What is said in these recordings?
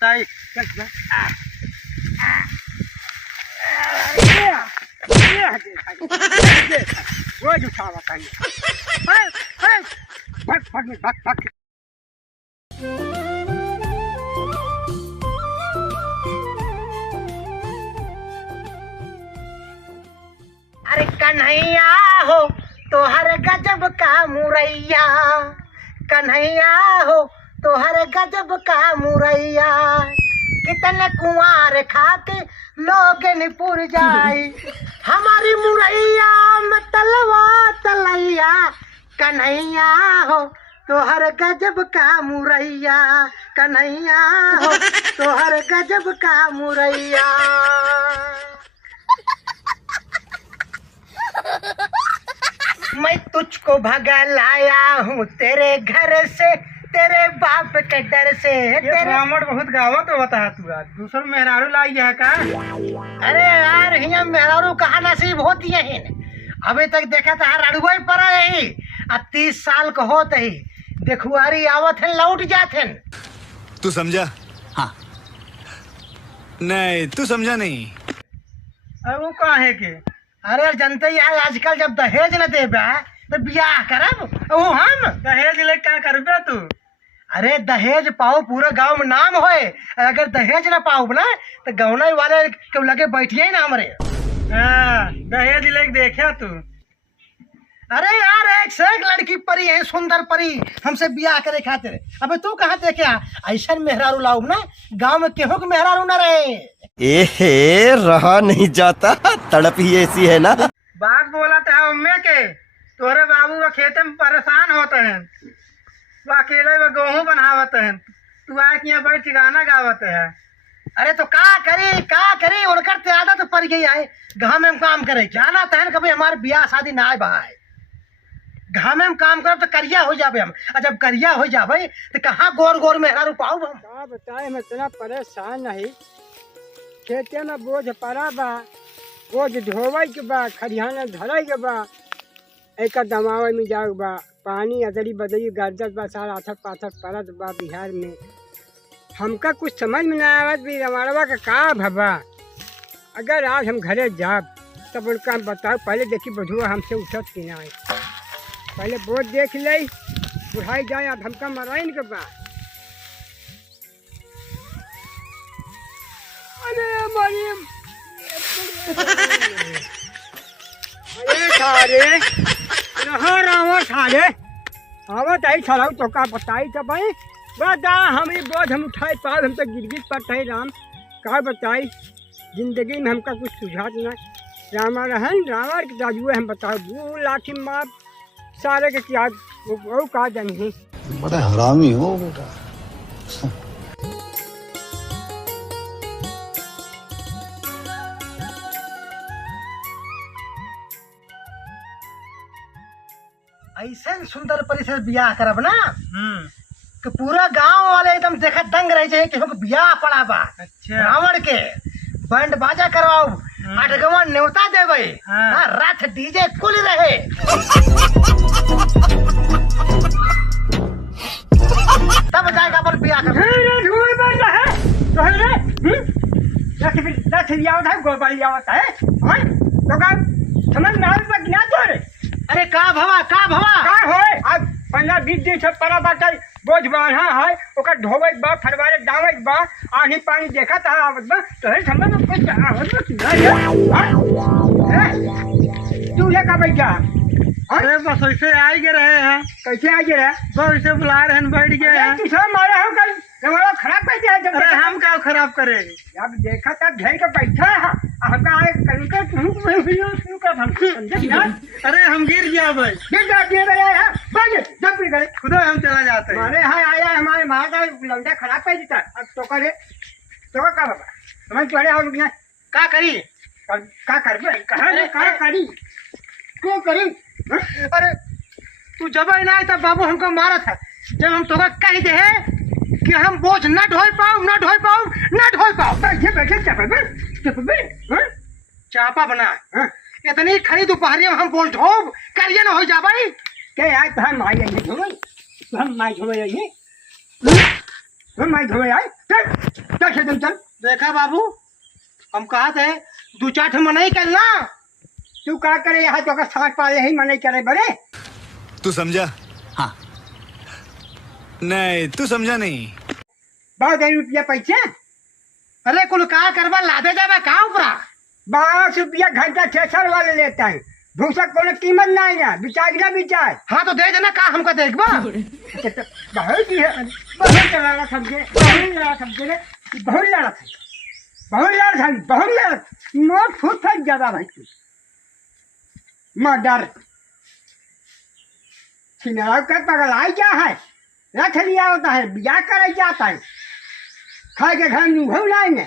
बताई रोज उठा बताइए भाग भाग भाग भाग। अरे कन्हैया हो तो हर गजब का मुरैया, कन्हैया हो तो हर गजब का मुरैया, कितने कुंवार खाके लोग निपुर जाए, हमारी मुरैया में तलवा तलैया, कन्हैया हो तो हर गजब का मुरैया, कन्हैया हो तो हर गजब का मुरैया। मैं तुझको भगा लाया हूँ तेरे घर से, तेरे बाप के डर से। तेरे ब्राह्मण बहुत गावा तो बता तू आज दूसर मेहरारू लाई है का। अरे यार हिया मेहरारू कहाँ नसीब होती है, अभी तक देखा था रड़ुआ ही पड़ा है, 30 साल का होते ही देखुआरी आवत है लौट जाते। तू समझा? हाँ नहीं तू समझा नहीं। अरे वो कहाँ है के? अरे जनते यार आजकल जब दहेज न देबे तो बियाह करब, वो हम दहेज ले क्या करबे तू? अरे दहेज पाओ पूरे गांव में नाम होए, अगर दहेज ना पाओ ना तो गौना वाले क्यों लगे बैठिए ही ना हमारे। हाँ दहेज ले देखा तू? अरे यार एक से एक लड़की परी है, सुंदर परी, हमसे बियाह करे खातिर। अबे तू कहाँ देखे ऐसा मेहरारू लाऊ ना, गांव में केहू के मेहरारू न रहे। एहे रहा नहीं जाता, तड़प ही ऐसी है ना। बात बोला था अम्मे के तोरे बाबू का खेते में परेशान होते हैं, वो अकेले वो गेहूं बनावत है, तू आके यहाँ बैठ गाना गावत है। अरे तो का करी उनकर ते आदत पड़ गई है, गाँव में काम करे जाना तहन कभी हमारे बियाह शादी ना आए बहाए, गाँव में हम काम करब तो करिया हो जाबे हम, और जब करिया हो जाबे तो कहाँ गोर गोर मेहरारू पाऊ हम। क्या बताए हम इतना परेशान नहीं, खेते में बोझ पड़ा बा, बोझ ढोवे के बा, खरिहाना धरे के बा, एक दमावे में जाग बा, पानी अदरी बदरी गर्दत बा, सारा आथर पाथर पड़त बा बिहार में। हमका कुछ समझ में ना आवत भी रमाड़वा का भबा। अगर आज हम घरे जाब तब उनका हम बताओ, पहले देखी बधुआ हमसे उठत कि ना आए, पहले बोझ देख ले बुढ़ाई जाए, अब हमका मराइन के बा। अरे मरीम अरे सारे रहा रावा सारे आवत आई छलाऊ तो का बताई तो भाई बता हमारी बोझ हम उठाए पाओ, हम तो गिरगिट पर थे राम का बताई, जिंदगी में हमका कुछ सुझात ना। रामा रहन रामा के दाजुए हम बताओ बू लाठी मार सारे के क्या वो का जानी। बड़ा हरामी हो बेटा। ऐसा सुंदर परी से बियाह करब ना कि पूरा गांव वाले एकदम देखा दंग रह जाए कि बियाह पड़ा बा। अच्छा रावण के बैंड बाजा करवाओ, आठगवा न्योता देवे, रथ डीजे कुल रहे। तब जाएगा अपन बियाह कर। अरे का भवा का होए आज 15-20 दिन से पड़ा बाटे, बोझ बांधा है ओकर ढोवे बा, फरवारे दावे बा, आनी पानी देखा था आवत बा, तो है समझ में कुछ आवत बा कि तू ले का बैठा? अरे बस ऐसे आ ही रहे हैं। कैसे आ गए? बस ऐसे बुला रहे हैं, बैठ गए हैं। तू सब मारे हो कल हमारा खराब कर दिया। जब अरे हम क्या खराब करेंगे, अब देखा था घेर के बैठा है हमका आए कनका शुरू कर हम समझे ना। अरे हम गिर गया भाई, गिर गया भाई, जब भी करे खुदा हम चला जाते हैं। हमारे यहाँ आया हमारे माँ का लौटा खराब कर देता। अब तो करे तो का बाबा समझ पड़े और का करी का कर कहा करी क्यों करी? अरे तू जब ना आया तब बाबू हमको मारा था, जब हम तोका कह दे कि हम बोझ न ढोई पाओ। बैठे बैठे चापा बना इतनी खड़ी दोपहरिया में हम बोझ ढोब करिए ना हो जा भाई। क्या यार तो हम आई हम माई धोए आई, हम माई धोए आई। तुम चल। देखा बाबू, हम कहा थे 2-4 ठे मनाई करना। तू का करे यहाँ तो सांस पाले ही मने करे बड़े। तू समझा? हाँ। नहीं, तू समझा नहीं। बहुत रुपया पैसे। अरे कुल का करवा लादे जावे का ऊपरा। 12 रुपया घंटा थ्रेसर वाले लेता है। भूसा कोनो कीमत नहीं ना, बिचार ना बिचार। हाँ तो दे देना, का हमको देखबा। बहुत ही है, बहुत लड़ा समझे, बहुत लड़ा समझे रे, बहुत लड़ा था, बहुत लड़ा था, बहुत लड़ा। नोट फूट फट ज्यादा भाई तू। मर्डर सिनेमा का पगलाई क्या है, रख लिया होता है, ब्याह करे जाता है, खा के घर मुँह लाएंगे।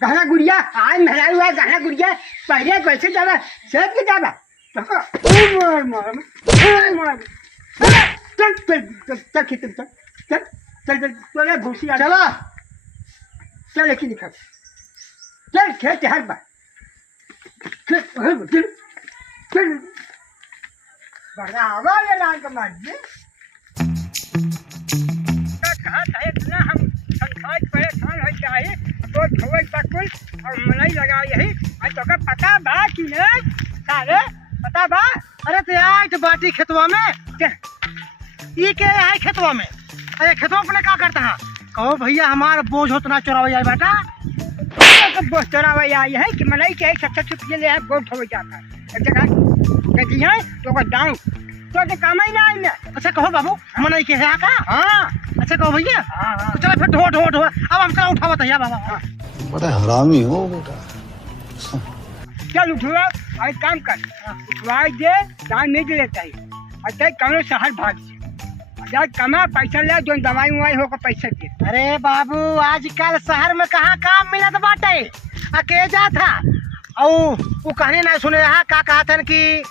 गहना गुड़िया आज मेहरा हुआ गहना गुड़िया पहले कैसे जावा सेठ के जावा तो चल चल चल चल चल चल चल चल भूसी आ चला चल लेकिन निकल चल खेत हर बार चल चल चल बड़ा आवाज है लाल कमाल जी इतना हम संखाई परेशान हो जाए तो धोए तकुल और मलाई लगा यही और तो का पता बा कि ने सारे पता बा। अरे ते आई तो बाटी खेतवा में ई के आई खेतवा में। अरे खेतवा अपने का करता है, कहो भैया हमारा बोझ होतना चोरावे जाए बेटा। तो बोझ चोरावे आई है कि मलाई के 70 ले है बोझ हो जाता है एक जगह कहीं है तो का दाऊ तो काम ही ना आई ना। अच्छा कहो बाबू हम नहीं के है का। हाँ अच्छा कहो भैया। हाँ हाँ तो चलो फिर ढो ढो ढो अब हम चला उठावा तैयार बाबा। हाँ। बड़ा हरामी हो बेटा। चल उठवा और काम कर उठवाई दे दान नहीं दे लेता है अच्छा कौन शहर भाग से जा कमा पैसा ले जो दवाई उवाई होकर पैसा दे। अरे बाबू आजकल शहर में कहाँ काम मिलत बाटे, अकेले जा था और वो कहने ना सुने रहा का कहा था कि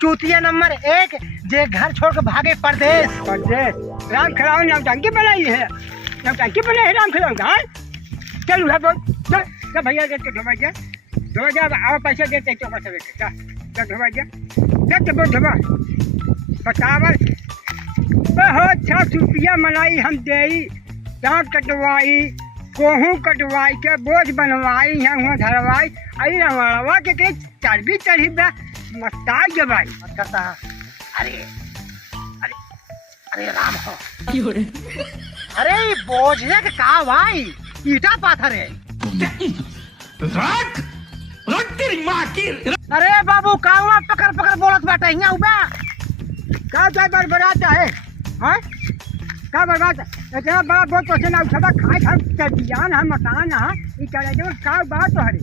चूतिया नंबर 1 जे घर छोड़ के भागे परदेश। परदेश राम खिलाओ नौटंकी बनाई है, नौटंकी बनाई है राम खिलाओ धान। चल उठा बोल चल चल भैया देख के धोवा जा आओ पैसा देते तो पैसा देते चल धोवा जा देख के बोल धोवा बतावर बहुत 60 रुपया मलाई हम देई दांत कटवाई कोहू कटवाई के बोझ बनवाई यहाँ वहाँ धरवाई आई रवा के चर्बी चढ़ी बा मस्ता जबाई मत करता है। अरे अरे अरे राम हो अरे ये बोझे के का भाई ईटा पाथर है। तेरी माँ की। अरे बाबू कावा पकड़ पकड़ बोलत बाटा यहाँ उबा क्या क्या बरबराता है हाँ क्या बर्बाद इतना बड़ा बहुत तो ना उठा खाए खा बियान है मकान है ये करे जो का बात तो हरे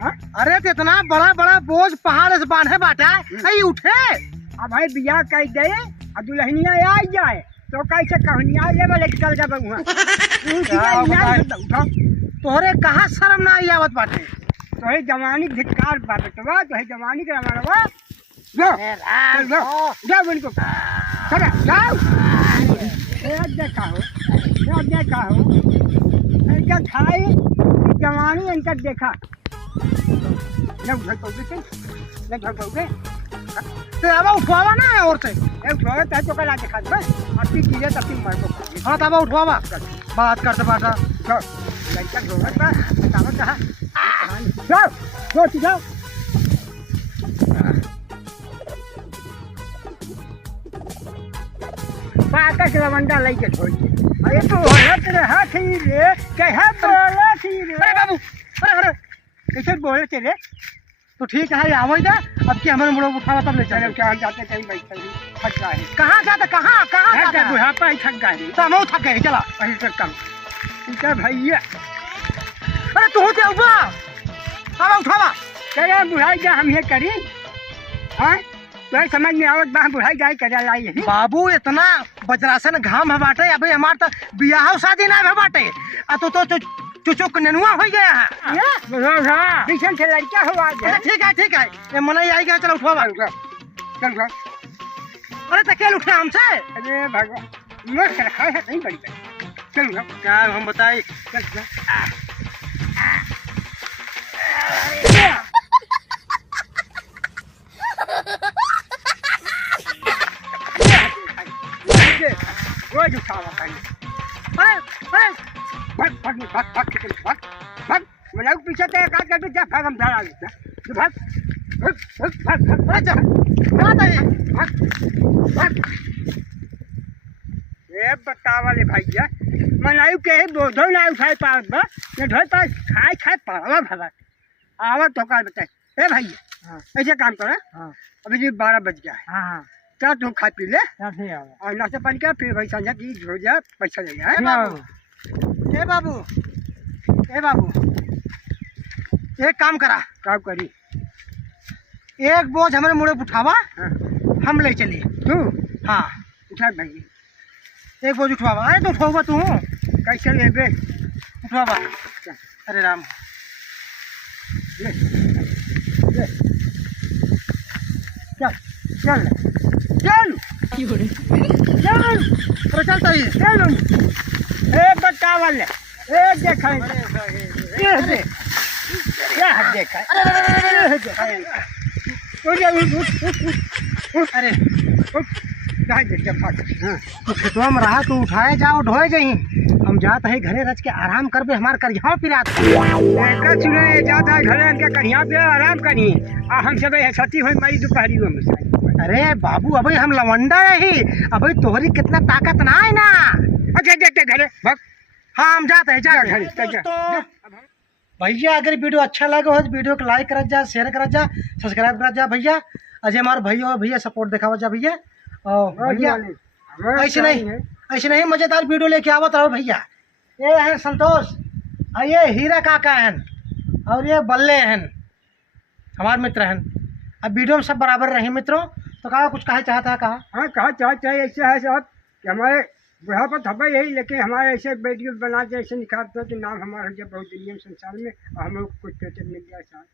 हाँ अरे तो इतना बड़ा बड़ा बोझ पहाड़ से बांधे बाटा आई उठे। अब भाई बियाह कर दे अब दुल्हनिया आ जाए तो कैसे कहनिया ले वाले चल जा बहुआ तोहरे कहाँ शर्म ना आई आवत बाटे। तो है जवानी धिक्कार बाबतवा तो है जवानी के हमारा लो चल लो जाओ इनको चला जाओ देखा हो इनका खाए जवानी इनका देखा लग घर पहुँचे तो अब उठवावा ना है और से उठवा तो कल देखा दे अपनी चीजें तब मर को हाँ तब उठवावा बात करते बाटा लड़का ढोलक बा बताओ कहाँ जाओ जाओ पाकस लवंडा लेके छोड़ अरे तो हट रहा थी रे कहा बोला थी रे। अरे बाबू अरे कैसे बोले तेरे तो ठीक है आवो इधर अब की हमारे मुड़ो उठावा तब ले चलो चलो। क्या जाते कहीं बैठे थक गए कहाँ जाते कहाँ कहाँ जाते बुढ़ापा ही थक गए तो हम थक गए चला अरे तक कम इनका भैया अरे तू होते उबा अब उठावा करे बुढ़ाई जा हम ये करी हाँ तो समझ में आवत बा बुढ़ाई जाए करे लाई है बाबू इतना वज्रासन घाम है बाटे अभी हमार तो बियाह शादी ना है बाटे आ तो चुचुक नेनुआ हो गया है। किशन से लड़का हुआ अरे ठीक है ये मनाई आई गया चलो उठवा। चल अरे तकेल उठे हमसे। अरे भगवान मस्त रखा है कहीं बड़ी चल क्या हम बताए चल रोज उठावा पहले अरे भग आदमी भाग भाग के भाग भाग मनाऊ पीछे ते काट काट जा भाग हम जा आगे तू भाग भाग भाग भाग अच्छा कहाँ था ये? भाग ये बतावले भैया मनाऊ के बोधो ना उठाए पावत बा ने ढोल पास खाए खाए पावा भला आवा तो का बताए ए भैया ऐसे काम कर अभी जी 12 बज गया है हाँ क्या तू खा पी ले हाँ और नाश्ता पानी का फिर भाई संजय की हो जा पैसा ले ए जाए बाबू ए बाबू ए बाबू एक काम करा काम करी एक बोझ हमारे मुड़े उठावा हाँ। हम ले चलिए तू हाँ उठा भैया एक बोझ उठवावा अरे तो उठवावा तू कैसे ले बे उठवावा अरे राम ले ले चल चल चल तो चलता ही चल ए बतावले ए देखा अरे क्या हाथ देखा अरे हाँ तू खेतवा में रहा तू उठाए जाओ ढोए जाही हम जात है घरे रच के आराम करबे हमार करिया पिरात लेकर सुने जाता है घरे के कन्या पे आराम करी आ हम सब छठी हुई मई दोपहरी में अरे बाबू अबे हम लवंडा रही अबे तोहरी कितना ताकत ना है ना अच्छा देखते घरे भग हाँ हम जाते हैं जा घरे जा भैया अगर वीडियो अच्छा लगे हो तो वीडियो को लाइक कर जा शेयर कर जा सब्सक्राइब कर जा भैया अजय हमारे भैया सपोर्ट दिखावा जा भैया और भैया ऐसे नहीं मजेदार वीडियो लेके आवत रहो भैया ये है संतोष और ये हीरा काका हैं और ये बल्ले हैं हमारे मित्र हैं अब वीडियो में सब बराबर रहे मित्रों तो कहा कुछ कहा चाहता है कहा हाँ कहा चाहे ऐसे है साहब कि हमारे बुढ़ापा थपा यही लेकिन हमारे ऐसे वीडियो बना के ऐसे निखारते हैं कि नाम हमारा हो गया बहुत दुनिया में संसार में और हम लोग कुछ पेटेंट मिल गया साहब